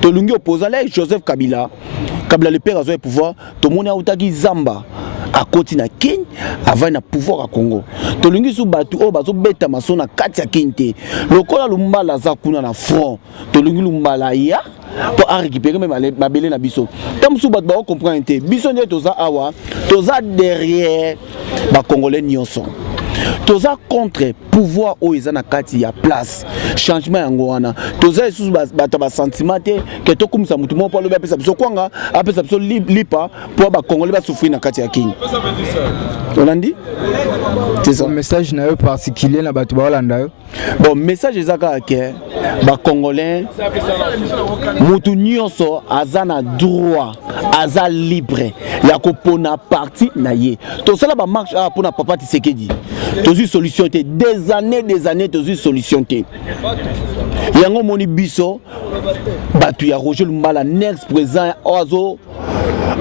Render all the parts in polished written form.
Tolungi opposant là Joseph Kabila. Kabila le père a le pouvoir. Tout le monde a outaki Zamba. À côté na Kenya avant na pouvoir à Congo. Tolungi sou batu o bazo beta masona kati ya Kinte. Lokola lumbala za kuna na front. Tolungi lumbala ya pour récupérer même ma belé na biso. Tam sou batu ba comprendre te. Biso ne toza awa, toza derrière ba congolais nyonso. Toza contre pouvoir o ezana kati ya place. Changement yango wana. Toza sou bata ba sentiment te que to kumisa mutu mo pa lo ba pesa biso kwanga, apesa biso lipa pour ba congolais ba souffrir na kati ya Kenya. On a dit? C'est ça. Un message particulier na batu ba Holanda. Bon, message ezaka ke ba congolais mutu nyonso azana droit, aza libre ya ko pona parti na ye. To sala ba marche pour na papa Tshisekedi. Tozu solution te des années tozu solution te. Yango moni biso batu ya Roger Lumbala next présent ozo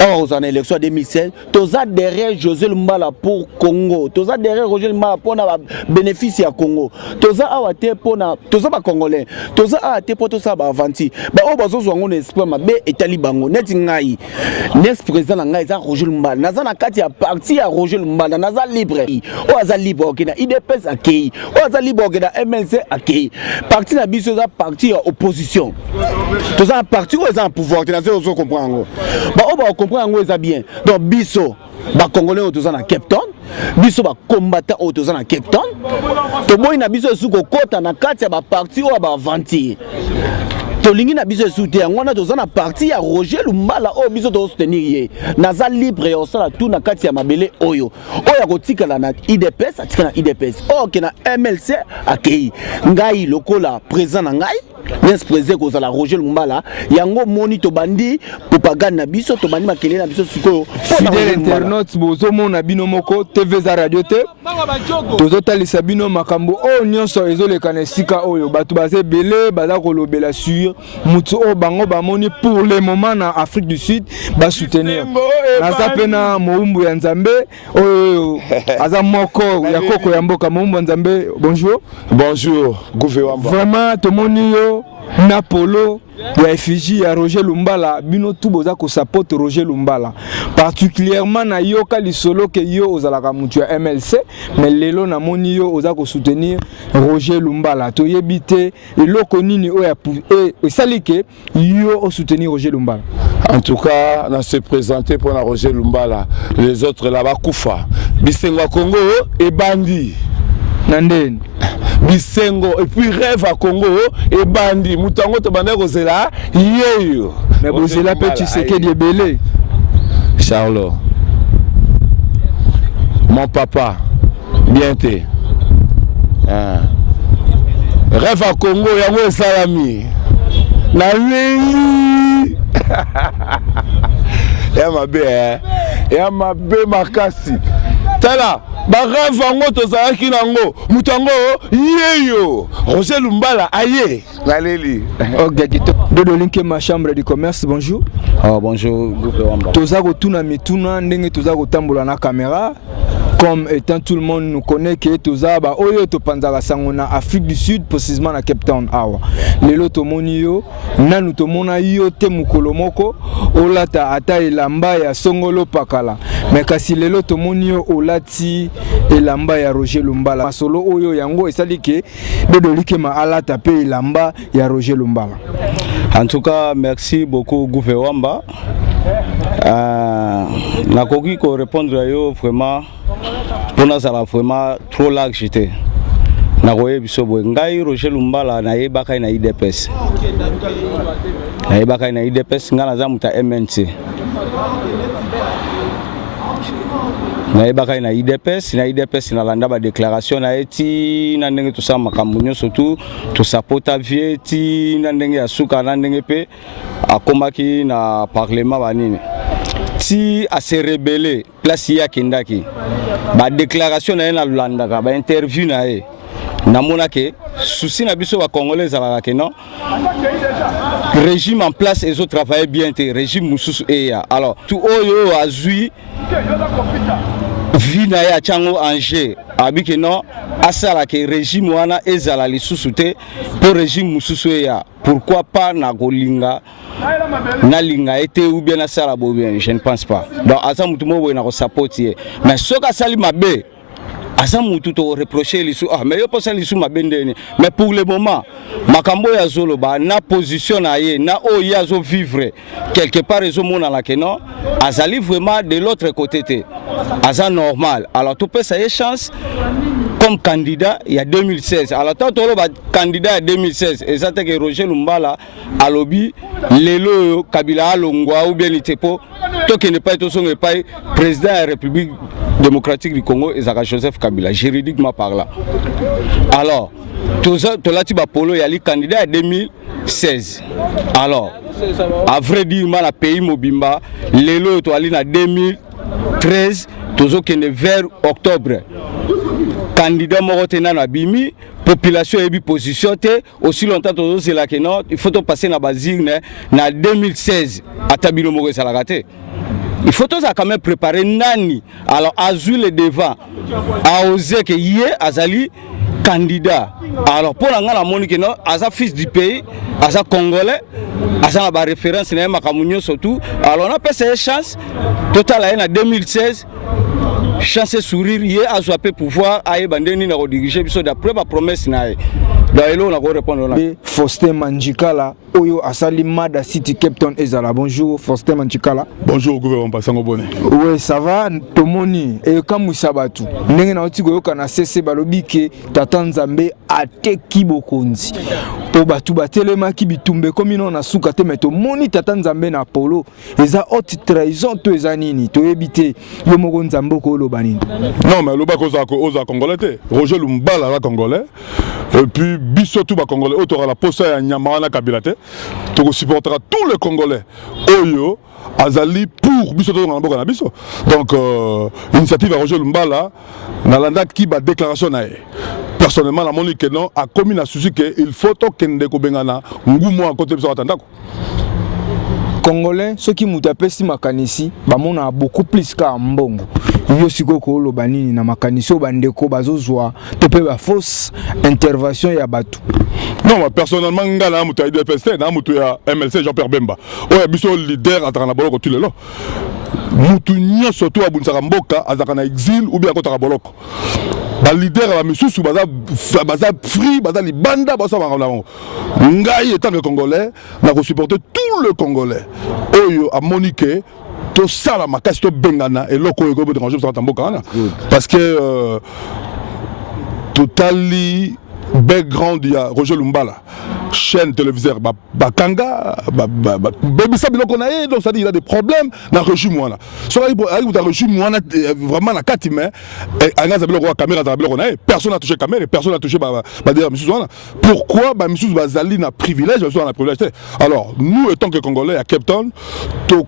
aux élections 2016, toza derrière José Lumbala pour Congo, toza derrière Roger Lumbala pour na bénéfice à Congo, toza awate pour na toza ba congolais, toza awate pour toza ba avanti, ba o bazo zwango esprit mabe etali bango net ngai next président ngai za Roger Lumbala naza na kati ya parti à Roger Lumbala naza libre o aza libre okena IDPS akei o aza libre okena MLC akei parti na biso za parti à opposition toza parti o za pouvoir tenazo ozo comprendre ba o ba comprendre ça bien. Donc biso ba congolais autour na Cape Town, biso ba combattant autour na Cape Town. To boy na biso suko kota na kati ya ba parti o ba avanti. To lingi na biso soute ngona toza na parti ya Roger Lumbala o biso to soutenir ye. Naza libre o sala tout na kati ya mabele oyo. Oya kotikala na IDPS, atikala na IDPS. O ke na MLC akei. Ngai lokola présent na ngai. N'exprésé cause la Roger Lumbala yango moni to bandi propagande na biso to bandi makele na biso siko fidèle internaute bozo mona bino moko TV za radio te tozo talisa bino makambo o nyonso ezoleka na sika oyo batu baze belé baza kolobela sur mutu o bango bamoni pour le moment na Afrique du Sud ba soutenir naza pena moumbu ya Nzambe oyo aza moko ya koko ya mboka moumbu ya Nzambe. Bonjour gouvernement vraiment to moni yo Napolo ya effigie ya Roger Lumbala bino tout boza ko support Roger Lumbala particulièrement na yo ka lisolo ke yo ozalaka mutu ya MLC mais lelo na moni yo oza ko soutenir Roger Lumbala to yebite eloko nini o ya esalike yo o soutenir Roger Lumbala. En tout cas, on se présenter pour la Roger Lumbala, les autres là-bas Koufa Bisengo Congo et Bandi Nanden Bisengo et puis rêve à Congo et Bandi Moutango to bande kozela yeyo mais bozela pe tu sais que belé Charles mon papa bien té rêve à Congo yango salami na lui ya mabe makasi tala barave ango tozalaki nango mutango yeyo Roger Lumbala aye naleli Dodo Linke ma chambre de commerce. Bonjour. Bonjour. Toza kotuna mituna ndenge toza kotambola na caméra comme étant tout le monde nous connaît que toza ba oyo to panzaka sango na Afrique du Sud précisément na Cape Town awa lelo to moni yo nanu to mona yo te mukolo moko olata ata elamba ya songolo pakala mais kasi lelo to moni yo olati elamba ya Roger Lumbala masolo oyo yango esali ke Dodo Linke ma alata pe elamba ya Roger Lumbala. En tout cas, merci beaucoup gouvernement. Nakoki ko répondre à yo vraiment pour nous ça vraiment trop large j'étais. Nakoye biso boy ngai Roger Lumbala na yebaka na IDPS. Na yebaka na IDPS ngana za muta MNC. Na yebaka na IDPS na landa ba déclaration na eti na ndenge to sa makambo surtout to sapota vie ti na ndenge ya suka na ndenge pe akomaki na parlement banini ti a se rebeller place ya kindaki ba déclaration na landa ka ba interview na e na mona ke souci na biso ba congolais ala ke non régime en place et autres travailler bien te régime mususu e ya alors tout oyo azui vina ya chango anje abiki non asala ke régime wana ezala lisusu te pour régime mususu ya pourquoi pas na kolinga na linga été ou bien asala bo bien je ne pense pas donc asa mutu mo na ko support ye mais soka sali mabe asa mutu to reprocher lisu mais yo posa lisu mabendeni mais pour le moment makambo ya zolo ba na position na ye na o ya zo vivre quelque part ezo mona la que non azali vraiment de l'autre côté te asa normal alors tout peut ça chance comme candidat il y a 2016 alors tant to ba candidat 2016 exactement que Roger Lumbala alobi lelo Kabila alongwa ou bien litepo to que ne pas to son pas président de la République démocratique du Congo et Joseph Kabila juridiquement parlant. Alors tout là tu vas polo il y a les candidats en 2016. Alors à vrai dire mal à pays mobimba lelo to ali na 2013 toujours que vers octobre candidat morotena na bimi population et position aussi longtemps toujours c'est là que non il faut passer na basine na 2016 à tabilo moko salagate. Il faut tous quand même préparer nani alors azul le devant a osé que hier azali candidat alors pour la monique non asa fils du pays asa congolais asa ba référence na makamunyo surtout alors on a passé chance total en 2016 chance sourire hier a swapé pouvoir a bandeni na diriger biso d'après ma promesse na donc on a répondre Faustin Manjikala oyo asali mada city Captain ezala bonjour Faustin Manjikala bonjour gouvernement Passango Bonne oui ça va tomoni et comme sabatu ndenge na otiko yoka na CC balobi ke tata Nzambe ateki bokonzi po batu batelema ki bitumbe komi non na suka te meto moni tata Nzambe na polo eza haute trahison to eza nini to ebite yo moko Nzambe ko loba nini non mais loba ko za congolais te Roger Lumbala la congolais et puis biso tout ba congolais autora la posa ya nyama na Kabila te to supportera tous les congolais oyo azali pour biso to na boka na biso donc initiative à Roger Lumbala na landa ki ba déclaration na personnellement la monique non a commis na souci que il faut to kende ko bengana ngumu à côté biso atandako Congolais, ceux qui mutapesi makanisi, bamona beaucoup plus ka mbongo. Yo siko ko lo banini na makanisi o bandeko bazozwa topé ba fausse intervention ya batu. Non, personnellement ngala mutu ya IDPS na mutu ya MLC Jean-Pierre Bemba. Oya biso leader atana boloko tu lelo. Mutu nya surtout abunsaka mboka azaka na exil ou bien kotaka boloko. Ba leader ba misusu baza free baza libanda baza bangala ngai étant que congolais na ko supporter tout le congolais oyo a monique to sala makasi to bengana et loko ko be déranger ça tamboka parce que totally background ya Roger Lumbala chaîne téléviseur bakanga bebisa biloko na ye donc ça dit il a des problèmes na régime wana so il a régime wana vraiment na kati mais anga za biloko wa caméra za biloko na ye personne n'a touché caméra personne n'a touché ba dire monsieur wana pourquoi ba monsieur bazali na privilège so na privilège alors nous étant que congolais à Cape Town to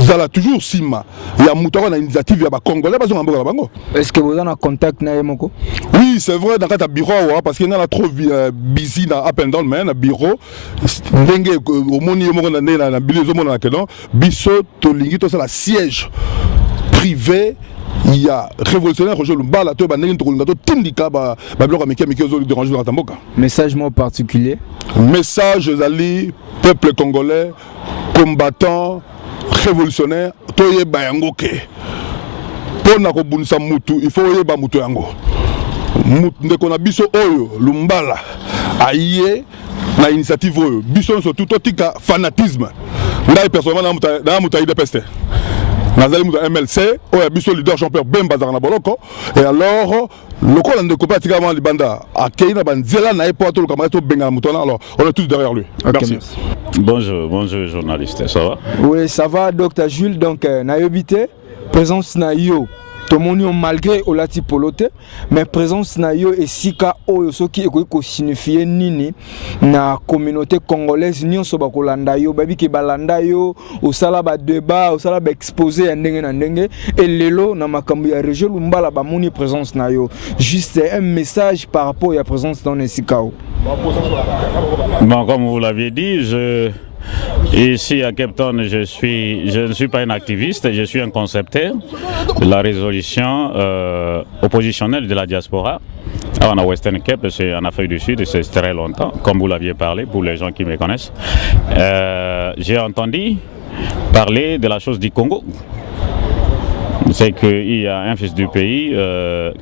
zala toujours sima ya mutoko na initiative ya ba congolais bazo ngamba bango est-ce que vous avez un contact na yemoko oui c'est vrai dans ta bureau parce qu'il y en a trop busy dans up and down mais na bureau ndenge omoni yemoko na bilezo mona na kedon biso to lingi to ça la siège privé il y a révolutionnaire Roger Lumbala to bandenge to kolinga to tindika ba biloko mikemike zo déranger dans tamboka message mo particulier message zali peuple congolais combattant révolutionnaire toye bayango ke pona ko bunisa mutu il faut yeba mutu yango ndeko na biso oyo Lumbala aye na initiative oyo biso surtout totika fanatisme ngai personnellement na mutu ide peste nazali mutu MLC oyo biso leader Jean-Pierre Bemba na boloko et alors lokola ndeko pratiquement libanda akeina banzela na epo to lokamaka to benga mutu alors on est tous derrière lui. Merci. Bonjour journaliste, ça va? Oui, ça va, Dr Jules. Donc, Nayobité, présence na yo, Tomonio malgré Olati Polote, mais présence na yo et Sika Oyo, ce qui est signifié nini na communauté congolaise, ni on se bakolanda yo, babi ki balanda yo, au salaba débat, au salaba exposé, ndenge, et lelo na makambu ya Roger Lumbala ba moni présence na yo. Juste un message par rapport à la présence dans les Sika. Bon, comme vous l'aviez dit, Ici à Cape Town, je ne suis pas un activiste, je suis un concepteur de la résolution oppositionnelle de la diaspora. Alors, on a Western Cape, c'est en Afrique du Sud, c'est très longtemps, comme vous l'aviez parlé, pour les gens qui me connaissent. J'ai entendu parler de la chose du Congo. C'est qu'il y a un fils du pays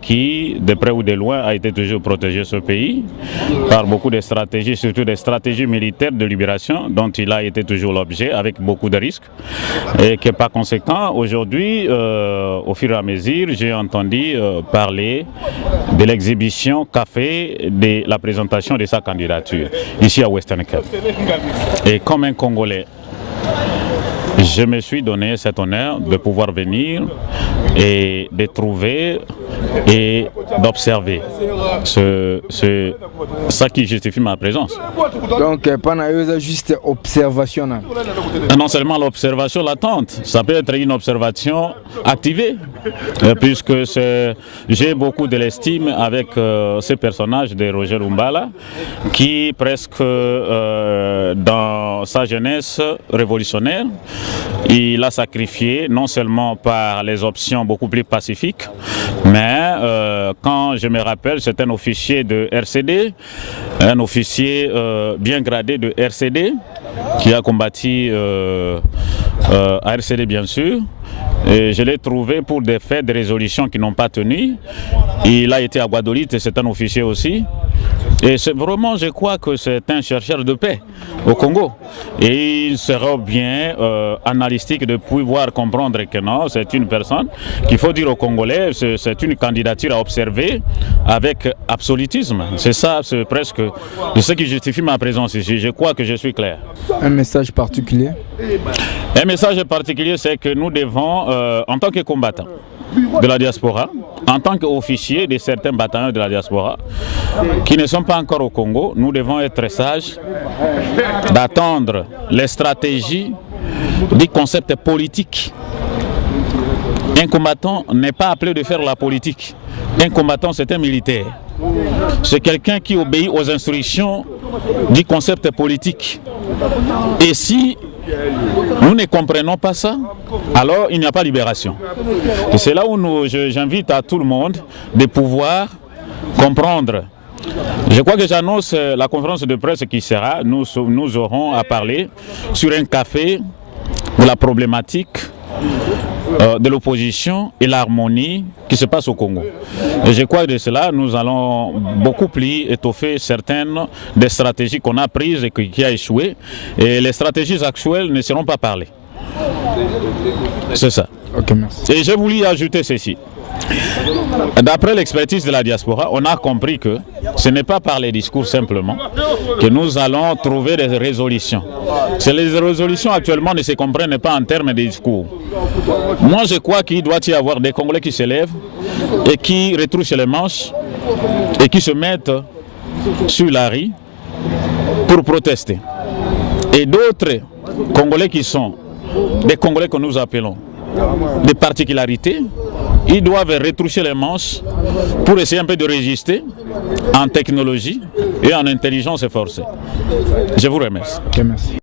qui, de près ou de loin, a été toujours protégé ce pays par beaucoup de stratégies, surtout des stratégies militaires de libération dont il a été toujours l'objet avec beaucoup de risques. Et que par conséquent, aujourd'hui, au fur et à mesure, j'ai entendu parler de l'exhibition qu'a fait de la présentation de sa candidature ici à Western Cape. Et comme un Congolais, je me suis donné cet honneur de pouvoir venir et de trouver et d'observer ça qui justifie ma présence. Donc, pas juste observation. Non seulement l'observation latente, ça peut être une observation activée, puisque j'ai beaucoup de l'estime avec ce personnage de Roger Lumbala, qui presque dans sa jeunesse révolutionnaire, il a sacrifié non seulement par les options beaucoup plus pacifiques, mais quand je me rappelle, c'est un officier de RCD, un officier bien gradé de RCD, qui a combattu à RCD bien sûr. Et je l'ai trouvé pour des faits de résolution qui n'ont pas tenu. Il a été à Guadolite, c'est un officier aussi. Et vraiment, je crois que c'est un chercheur de paix au Congo. Et il sera bien analytique de pouvoir comprendre que non, c'est une personne qu'il faut dire aux Congolais, c'est une candidature à observer avec absolutisme. C'est ça, c'est presque ce qui justifie ma présence ici. Je crois que je suis clair. Un message particulier? Un message particulier, c'est que nous devons, en tant que combattants de la diaspora, en tant qu'officiers de certains bataillons de la diaspora qui ne sont pas encore au Congo, nous devons être sages d'attendre les stratégies du concept politique. Un combattant n'est pas appelé de faire la politique. Un combattant, c'est un militaire. C'est quelqu'un qui obéit aux instructions du concept politique. Et si nous ne comprenons pas ça, alors il n'y a pas libération. Et c'est là où j'invite à tout le monde de pouvoir comprendre. Je crois que j'annonce la conférence de presse qui sera, nous aurons à parler sur un café de la problématique de l'opposition et l'harmonie qui se passe au Congo. Et je crois que de cela, nous allons beaucoup plus étoffer certaines des stratégies qu'on a prises et qui a échoué. Et les stratégies actuelles ne seront pas parlées. C'est ça. Ok, merci. Et j'ai voulu ajouter ceci. D'après l'expertise de la diaspora, on a compris que ce n'est pas par les discours simplement que nous allons trouver des résolutions. Les résolutions actuellement ne se comprennent pas en termes de discours. Moi je crois qu'il doit y avoir des Congolais qui se lèvent et qui retroussent les manches et qui se mettent sur la rue pour protester. Et d'autres Congolais qui sont des Congolais que nous appelons des particularités, ils doivent retrousser les manches pour essayer un peu de résister en technologie et en intelligence forcée. Je vous remercie. Okay, merci.